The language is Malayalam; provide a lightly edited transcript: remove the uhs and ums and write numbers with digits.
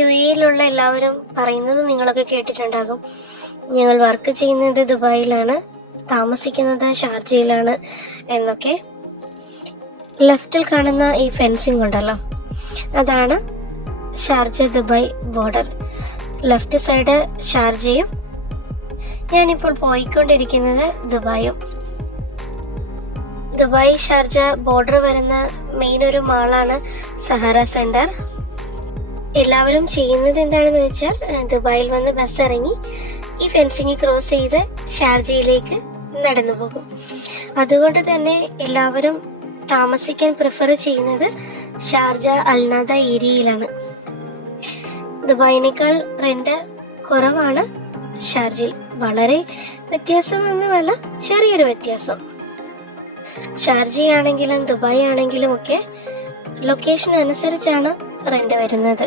UAE-യിലുള്ള എല്ലാവരും പറയുന്നത് നിങ്ങളൊക്കെ കേട്ടിട്ടുണ്ടാകും, ഞങ്ങൾ വർക്ക് ചെയ്യുന്നത് ദുബായിലാണ്, താമസിക്കുന്നത് ഷാർജയിലാണ് എന്നൊക്കെ. ലെഫ്റ്റിൽ കാണുന്ന ഈ ഫെൻസിംഗ് ഉണ്ടല്ലോ, അതാണ് Sharjah Dubai border. Left side ഷാർജയും ഞാനിപ്പോൾ പോയിക്കൊണ്ടിരിക്കുന്നത് ദുബായും. ദുബായ് ഷാർജ ബോർഡർ വരുന്ന മെയിൻ ഒരു മാളാണ് സഹാറ സെന്റർ. എല്ലാവരും ചെയ്യുന്നത് എന്താണെന്ന് വെച്ചാൽ ദുബായിൽ വന്ന് ബസ് ഇറങ്ങി ഈ ഫെൻസിങ് ക്രോസ് ചെയ്ത് ഷാർജയിലേക്ക് നടന്നു പോകും. അതുകൊണ്ട് തന്നെ എല്ലാവരും താമസിക്കാൻ പ്രിഫർ ചെയ്യുന്നത് ഷാർജ അൽനാദ ഏരിയയിലാണ്. ദുബായിനേക്കാൾ റെന്റ് കുറവാണ് ഷാർജയിൽ. വളരെ വ്യത്യാസമൊന്നുമല്ല, ചെറിയൊരു വ്യത്യാസം. ഷാർജയാണെങ്കിലും ദുബായ് ആണെങ്കിലും ഒക്കെ ലൊക്കേഷൻ അനുസരിച്ചാണ് റെന്റ് വരുന്നത്.